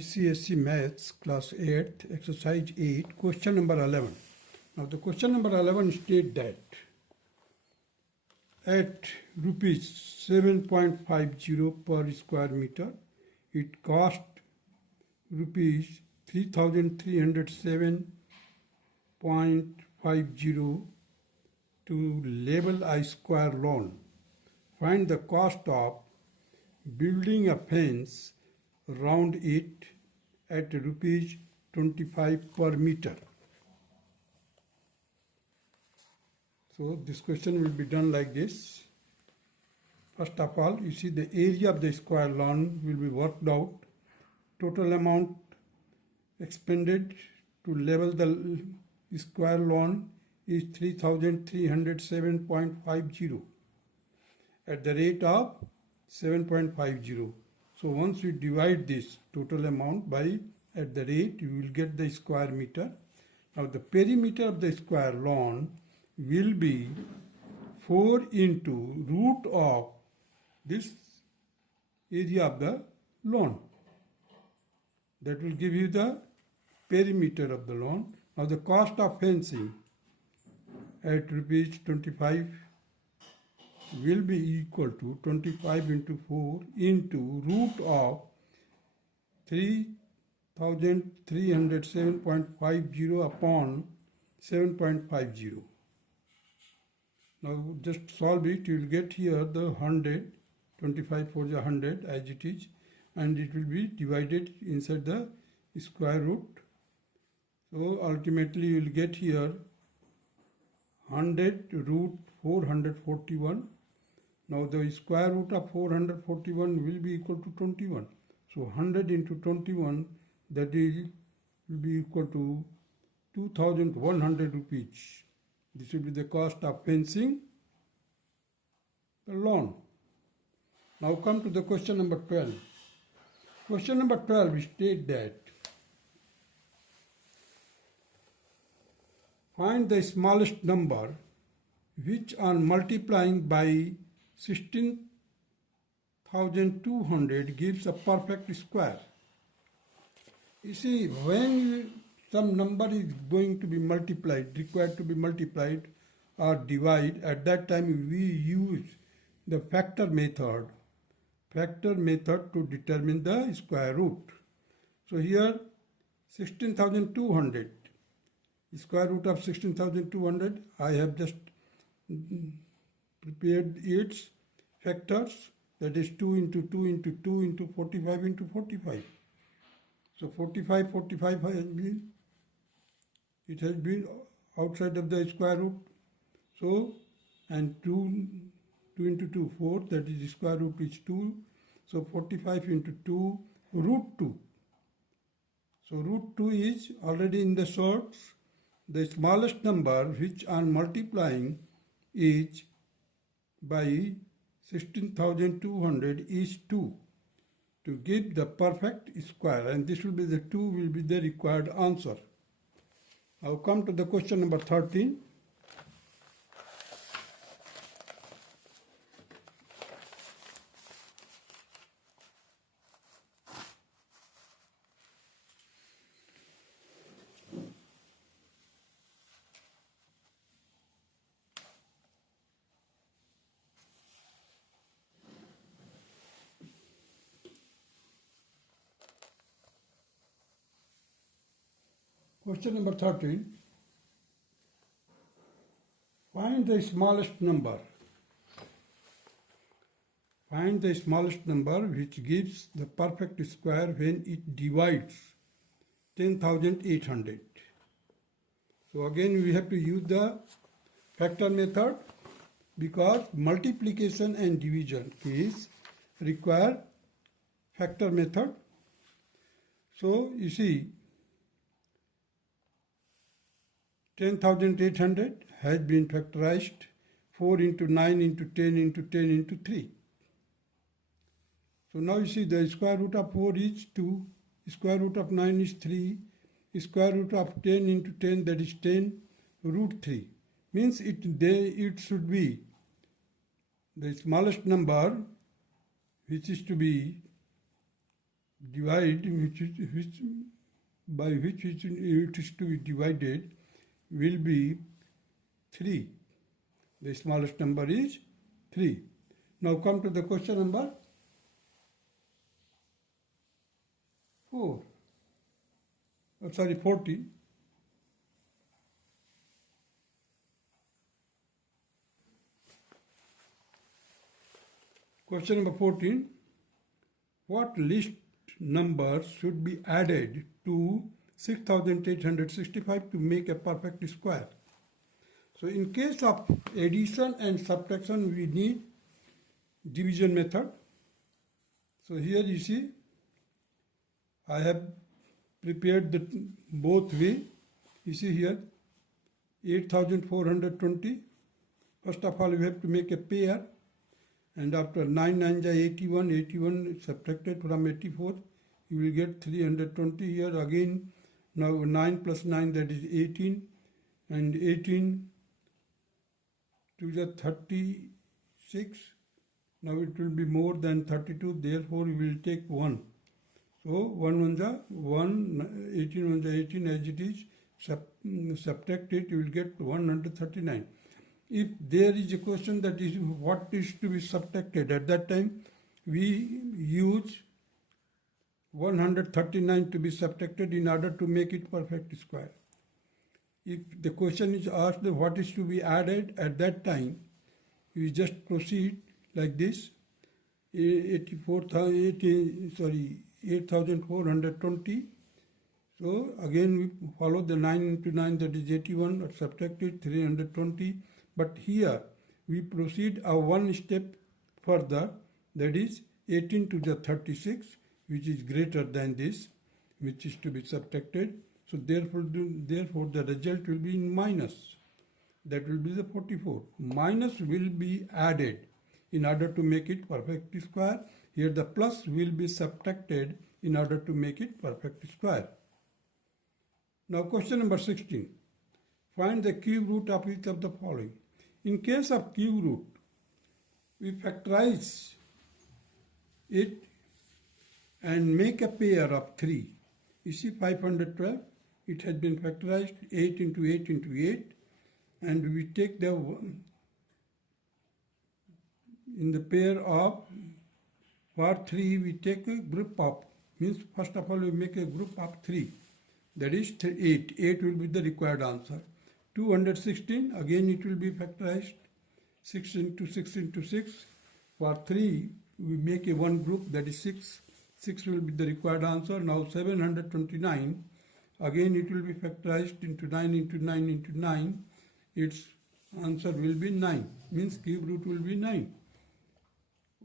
ICSE Maths Class 8, Exercise 8, question number 11. Now the question number 11 states that at rupees 7.50 per square meter, it cost rupees 3,307.50 to level a square lawn. Find the cost of building a fence round it at rupees 25 per meter. So this question will be done like this. First of all, you see the area of the square lawn will be worked out. Total amount expended to level the square lawn is 3,307.50 at the rate of 7.50. So once you divide this total amount by at the rate, you will get the square meter. Now the perimeter of the square lawn will be 4 into root of this area of the lawn. That will give you the perimeter of the lawn. Now the cost of fencing at rupees 25 will be equal to 25 into 4 into root of 3,307.50 upon 7.50. Now just solve it. You will get here the 100, 25 for the 100 as it is, and it will be divided inside the square root. So ultimately you will get here 100 root 441. Now the square root of 441 will be equal to 21. So 100 into 21, that is will be equal to 2,100 rupees. This will be the cost of fencing the lawn. Now come to the question number 12. Question number 12 states that find the smallest number which on multiplying by 16,200 gives a perfect square. You see, when some number is going to be multiplied, required to be multiplied or divide, at that time we use the factor method to determine the square root. So here 16,200, square root of 16,200, I have just prepared its factors, that is 2 into 2 into 2 into 45 into 45. So 45 has been outside of the square root. So, and 2 into 2, 4, that is the square root is 2. So 45 into 2, root 2. So root 2 is already in the source. The smallest number which on multiplying is by 16,200 is 2 to give the perfect square, and this will be the 2 will be the required answer. Now come to the question number 13. Question number 13. Find the smallest number. Find the smallest number which gives the perfect square when it divides 10,800. So again we have to use the factor method because multiplication and division is require factor method. So you see 10,800 has been factorized 4 into 9 into 10 into 10 into 3. So now you see the square root of 4 is 2, square root of 9 is 3, square root of 10 into 10, that is 10, root 3. Means it should be the smallest number which is to be divide which by which it is to be divided will be 3. The smallest number is 3. Now come to the question number 4. 14. Question number 14. What list number should be added to 6865 to make a perfect square? So in case of addition and subtraction, we need division method. So here you see, I have prepared the both way. You see here, 8420. First of all, we have to make a pair. And after 9 9 is 81, 81 subtracted from 84, you will get 320 here. Again, now 9 plus 9, that is 18. And 18 to the 36. Now it will be more than 32, therefore we will take 1. So 1 1 is 1, 18 1 is 18 as it is. Subtract it, you will get 139. If there is a question that is what is to be subtracted, at that time we use 139 to be subtracted in order to make it perfect square. If the question is asked what is to be added, at that time we just proceed like this. 8,420. So again we follow the 9 into 9, that is 81, or subtracted 320. But here we proceed a one step further, that is 18 to the 36, which is greater than this, which is to be subtracted. So therefore the result will be in minus. That will be the 44. Minus will be added in order to make it perfect square. Here the plus will be subtracted in order to make it perfect square. Now question number 16. Find the cube root of each of the following. In case of cube root, we factorize it and make a pair of 3. You see 512, it has been factorized 8 into 8 into 8, and we take the in the pair of, for 3 we take a group of, means first of all we make a group of 3, that is 8. 8 will be the required answer. 216, again it will be factorized 6 into 6 into 6. For 3 we make a one group, that is 6. 6 will be the required answer. Now 729, again it will be factorized into 9 into 9 into 9. Its answer will be 9, means cube root will be 9.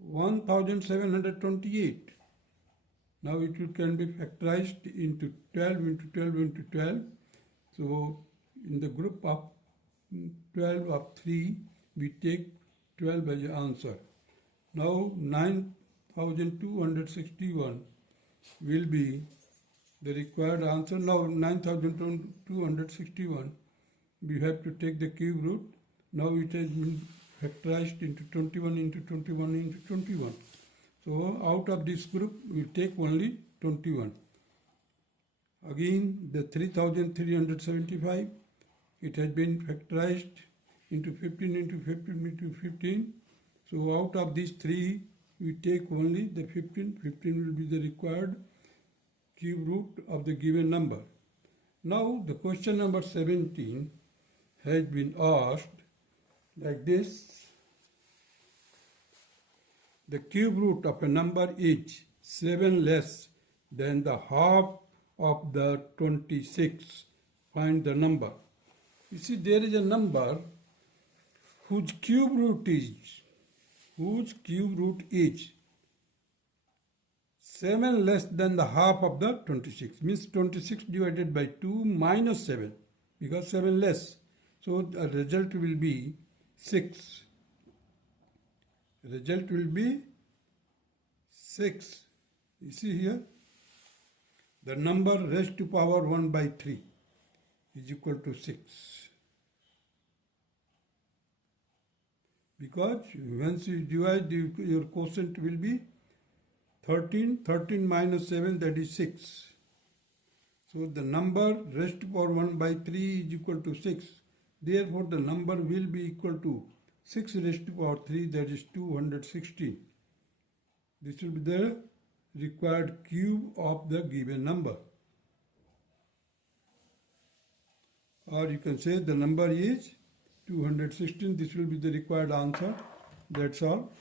1728, now it can be factorized into 12 into 12 into 12. So in the group of 12 of 3, we take 12 as the answer. Now 9261 will be the required answer. Now 9261, we have to take the cube root. Now it has been factorized into 21 into 21 into 21. So out of this group, we take only 21. Again, the 3375, it has been factorized into 15 into 15 into 15. So out of these 3, we take only the 15. 15 will be the required cube root of the given number. Now the question number 17 has been asked like this. The cube root of a number is 7 less than the half of the 26. Find the number. You see, there is a number whose cube root is 7 less than the half of the 26. Means 26 divided by 2 minus 7, because 7 less. So the result will be 6. Result will be 6. You see here, the number raised to power 1 by 3 is equal to 6. Because once you divide, your quotient will be 13, 13 minus 7, that is 6. So the number raised to power 1 by 3 is equal to 6. Therefore the number will be equal to 6 raised to power 3, that is 216. This will be the required cube of the given number. Or you can say the number is 216. This will be the required answer. That's all.